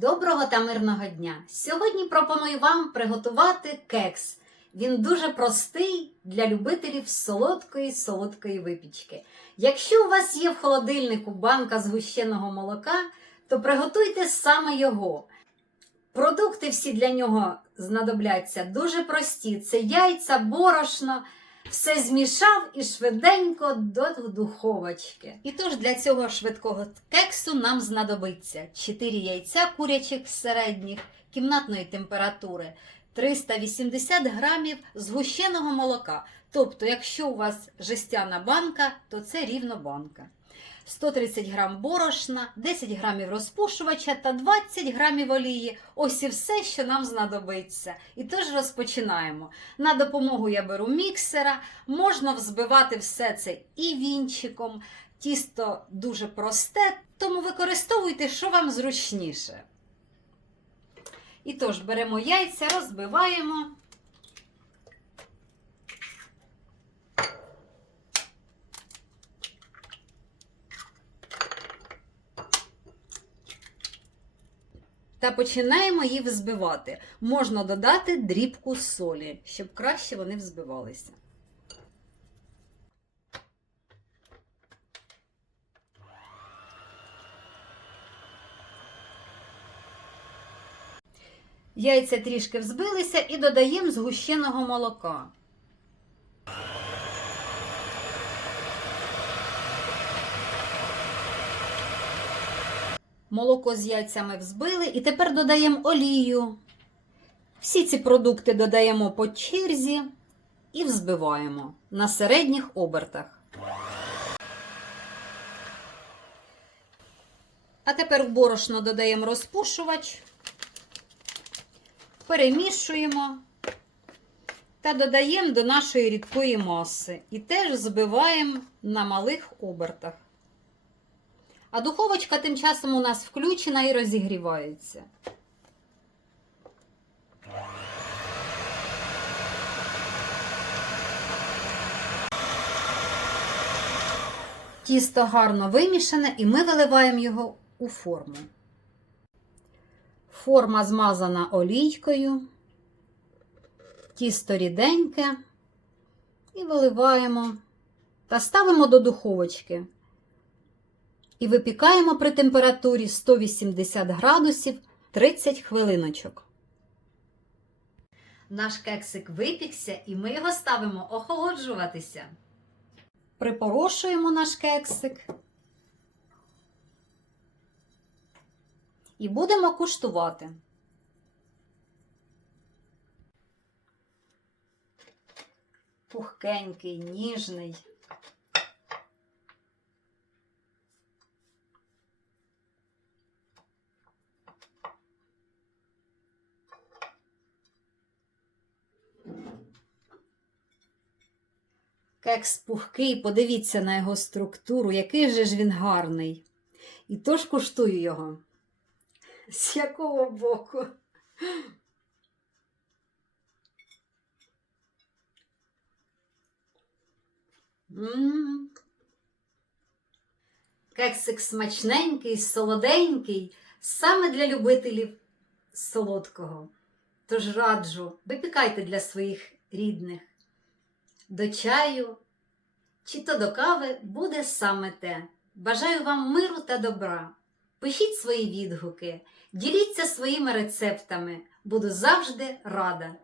Доброго та мирного дня! Сьогодні пропоную вам приготувати кекс. Він дуже простий для любителів солодкої солодкої випічки. Якщо у вас є в холодильнику банка згущеного молока, то приготуйте саме його. Продукти всі для нього знадобляться дуже прості: це яйця, борошно. Все змішав і швиденько до духовочки. І тож для цього швидкого кексу нам знадобиться 4 яйця курячих середніх кімнатної температури, 380 грамів згущеного молока. Тобто, якщо у вас жестяна банка, то це рівно банка. 130 грам борошна, 10 грамів розпушувача та 20 грамів олії. Ось і все, що нам знадобиться. І тож розпочинаємо. На допомогу я беру міксера, можна взбивати все це і вінчиком. Тісто дуже просте, тому використовуйте, що вам зручніше. І тож беремо яйця, розбиваємо. Та починаємо їх взбивати. Можна додати дрібку солі, щоб краще вони взбивалися. Яйця трішки взбилися і додаємо згущеного молока. Молоко з яйцями взбили і тепер додаємо олію. Всі ці продукти додаємо по черзі і взбиваємо на середніх обертах. А тепер в борошно додаємо розпушувач, перемішуємо та додаємо до нашої рідкої маси і теж збиваємо на малих обертах. А духовочка тим часом у нас включена і розігрівається. Тісто гарно вимішане, і ми виливаємо його у форму. Форма змазана олійкою, тісто ріденьке і виливаємо та ставимо до духовочки і випікаємо при температурі 180 градусів 30 хвилиночок. Наш кексик випікся і ми його ставимо охолоджуватися. Припорошуємо наш кексик. І будемо куштувати. Пухкенький, ніжний. Кекс пухкий, подивіться на його структуру, який же ж він гарний. І тож куштую його. З якого боку? М. Кексик смачненький, солоденький, саме для любителів солодкого. Тож раджу, випікайте для своїх рідних. До чаю чи то до кави буде саме те. Бажаю вам миру та добра. Пишіть свої відгуки, діліться своїми рецептами. Буду завжди рада.